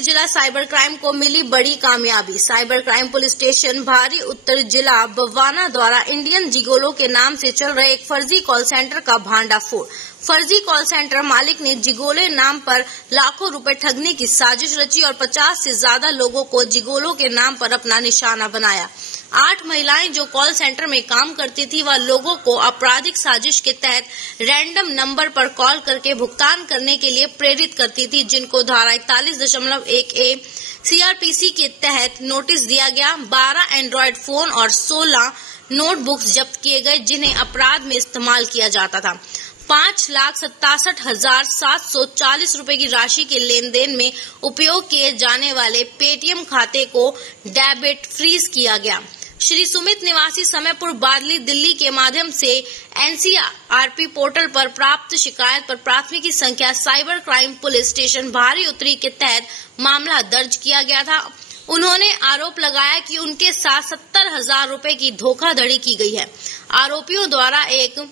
जिला cyber crime को मिली बड़ी कामयाबी। साइबर क्राइम पुलिस स्टेशन भारी उत्तर जिला बवाना द्वारा इंडियन जिगोलो के नाम से चल रहे एक फर्जी कॉल सेंटर का भांडाफोड़। फर्जी कॉल सेंटर मालिक ने जिगोले नाम पर लाखों रुपए ठगने की साजिश रची और 50 से ज्यादा लोगों को जिगोलो के नाम पर अपना निशाना बनाया। 8 महिलाएं जो कॉल सेंटर में काम करती थी वह लोगों को आपराधिक साजिश के तहत रैंडम नंबर पर कॉल करके भुगतान करने के लिए प्रेरित करती थी, जिनको धारा 41.1A CRPC के तहत नोटिस दिया गया। 12 एंड्रॉयड फोन और 16 नोटबुक्स जब्त किए गए, जिन्हें अपराध में इस्तेमाल किया जाता था। 5,67,740 रुपए की राशि के लेन देन में उपयोग किए जाने वाले पेटीएम खाते को डेबिट फ्रीज किया गया। श्री सुमित निवासी समयपुर बादली दिल्ली के माध्यम से NCRP पोर्टल पर प्राप्त शिकायत पर प्राथमिकी संख्या साइबर क्राइम पुलिस स्टेशन भारी उत्तरी के तहत मामला दर्ज किया गया था। उन्होंने आरोप लगाया कि उनके साथ 70,000 रुपए की धोखाधड़ी की गई है। आरोपियों द्वारा एक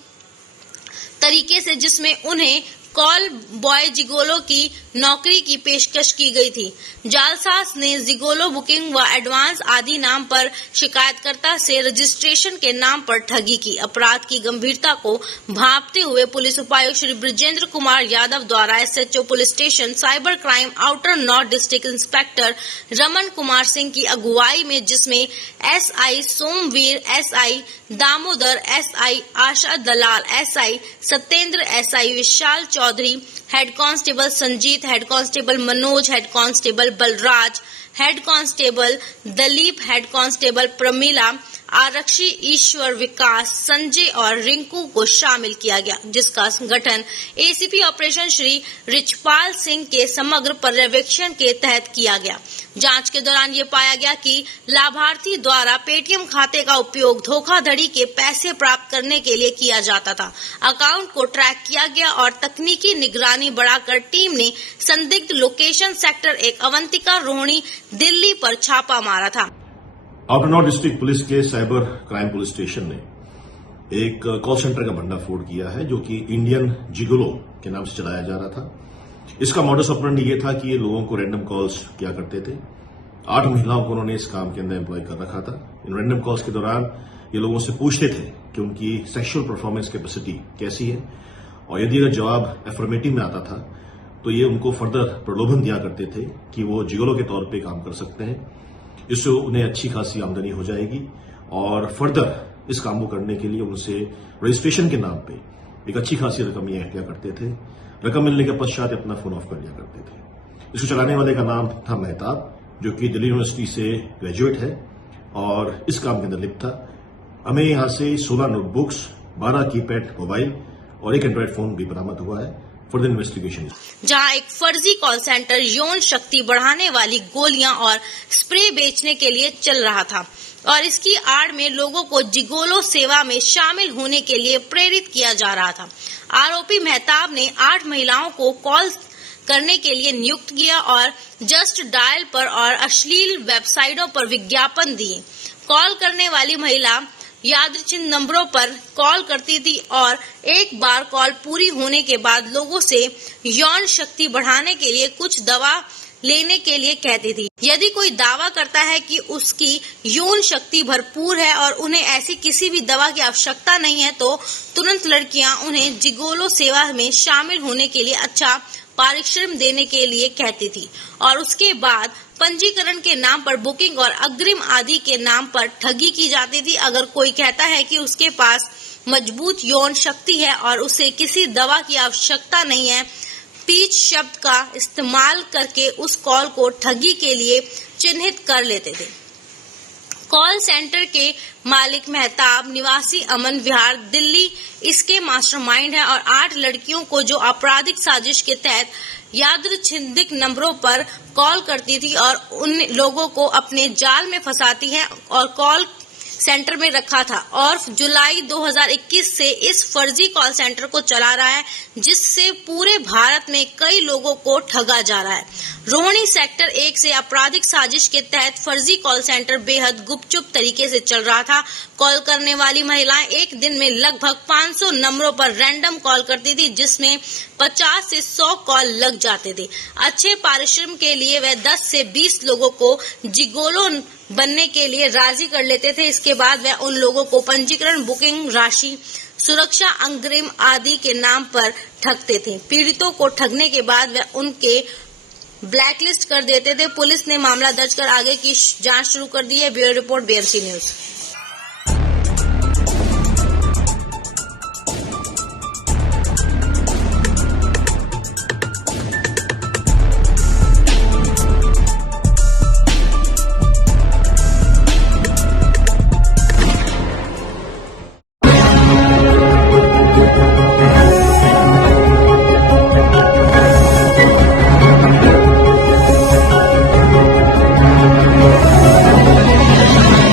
तरीके से जिसमें उन्हें कॉल बॉय जिगोलो की नौकरी की पेशकश की गई थी। जालसाज ने जिगोलो बुकिंग व एडवांस आदि नाम पर शिकायतकर्ता से रजिस्ट्रेशन के नाम पर ठगी की। अपराध की गंभीरता को भांपते हुए पुलिस उपायुक्त श्री ब्रजेंद्र कुमार यादव द्वारा SHO police station cyber crime outer north district inspector Raman Kumar Singh की अगुवाई में, जिसमें SI Somvir, SI Damodar, SI Asha Dalal, SI Satyendra, SI Vishal Chaudhary, head constable Sanjit, head constable Manoj, head constable Balraj, head constable Dalip, head constable Pramila, आरक्षी ईश्वर, विकास, संजय और रिंकू को शामिल किया गया, जिसका गठन ACP ऑपरेशन श्री रिचपाल सिंह के समग्र पर्यवेक्षण के तहत किया गया। जांच के दौरान ये पाया गया कि लाभार्थी द्वारा पेटीएम खाते का उपयोग धोखाधड़ी के पैसे प्राप्त करने के लिए किया जाता था। अकाउंट को ट्रैक किया गया और तकनीकी निगरानी बढ़ाकर टीम ने संदिग्ध लोकेशन सेक्टर 1 अवंतिका रोहिणी दिल्ली पर छापा मारा था। आउटर नॉर्थ डिस्ट्रिक्ट पुलिस के साइबर क्राइम पुलिस स्टेशन ने एक कॉल सेंटर का भंडाफोड़ किया है, जो कि इंडियन जिगोलो के नाम से चलाया जा रहा था। इसका मॉडस ऑपरेंडी ये था कि ये लोगों को रैंडम कॉल्स किया करते थे। 8 महिलाओं को उन्होंने इस काम के अंदर एम्प्लॉय कर रखा था। इन रैंडम कॉल्स के दौरान ये लोगों से पूछते थे कि उनकी सेक्सुअल परफॉर्मेंस कैपेसिटी कैसी है, और यदि अगर जवाब एफर्मेटिव में आता था तो ये उनको फर्दर प्रलोभन दिया करते थे कि वो जिगोलो के तौर पर काम कर सकते हैं। इससे उन्हें अच्छी खासी आमदनी हो जाएगी, और फर्दर इस काम को करने के लिए उनसे रजिस्ट्रेशन के नाम पे एक अच्छी खासी रकम ये लिया करते थे। रकम मिलने के पश्चात अपना फोन ऑफ कर लिया करते थे। इसको चलाने वाले का नाम था मेहताब, जो कि दिल्ली यूनिवर्सिटी से ग्रेजुएट है और इस काम के अंदर लिप्त था। हमें यहां से 16 नोटबुक्स, 12 कीपैड मोबाइल और एक एंड्रॉयड फोन भी बरामद हुआ है। फर्दर इन्वेस्टिगेशन, जहां एक फर्जी कॉल सेंटर यौन शक्ति बढ़ाने वाली गोलियां और स्प्रे बेचने के लिए चल रहा था और इसकी आड़ में लोगों को जिगोलो सेवा में शामिल होने के लिए प्रेरित किया जा रहा था। आरोपी मेहताब ने 8 महिलाओं को कॉल करने के लिए नियुक्त किया और जस्ट डायल पर और अश्लील वेबसाइटों पर विज्ञापन दिए। कॉल करने वाली महिला यादृच्छिक नंबरों पर कॉल करती थी और एक बार कॉल पूरी होने के बाद लोगों से यौन शक्ति बढ़ाने के लिए कुछ दवा लेने के लिए कहती थी। यदि कोई दावा करता है कि उसकी यौन शक्ति भरपूर है और उन्हें ऐसी किसी भी दवा की आवश्यकता नहीं है, तो तुरंत लड़कियां उन्हें जिगोलो सेवा में शामिल होने के लिए अच्छा पारिश्रम देने के लिए कहती थी और उसके बाद पंजीकरण के नाम पर बुकिंग और अग्रिम आदि के नाम पर ठगी की जाती थी। अगर कोई कहता है कि उसके पास मजबूत यौन शक्ति है और उसे किसी दवा की आवश्यकता नहीं है, पीच शब्द का इस्तेमाल करके उस कॉल को ठगी के लिए चिन्हित कर लेते थे। कॉल सेंटर के मालिक मेहताब निवासी अमन विहार दिल्ली इसके मास्टरमाइंड है और 8 लड़कियों को जो आपराधिक साजिश के तहत यादृच्छिक नंबरों पर कॉल करती थी और उन लोगों को अपने जाल में फंसाती है और कॉल सेंटर में रखा था और जुलाई 2021 से इस फर्जी कॉल सेंटर को चला रहा है, जिससे पूरे भारत में कई लोगों को ठगा जा रहा है। रोहिणी सेक्टर 1 से आपराधिक साजिश के तहत फर्जी कॉल सेंटर बेहद गुपचुप तरीके से चल रहा था। कॉल करने वाली महिलाएं एक दिन में लगभग 500 नंबरों पर रैंडम कॉल करती थी, जिसमें 50 से 100 कॉल लग जाते थे। अच्छे पारिश्रम के लिए वह 10 से 20 लोगों को जिगोलो बनने के लिए राजी कर लेते थे। इसके बाद वह उन लोगों को पंजीकरण, बुकिंग राशि, सुरक्षा अग्रिम आदि के नाम पर ठगते थे। पीड़ितों को ठगने के बाद वह उनके ब्लैकलिस्ट कर देते थे। पुलिस ने मामला दर्ज कर आगे की जांच शुरू कर दी है। Bureau report, BMC news.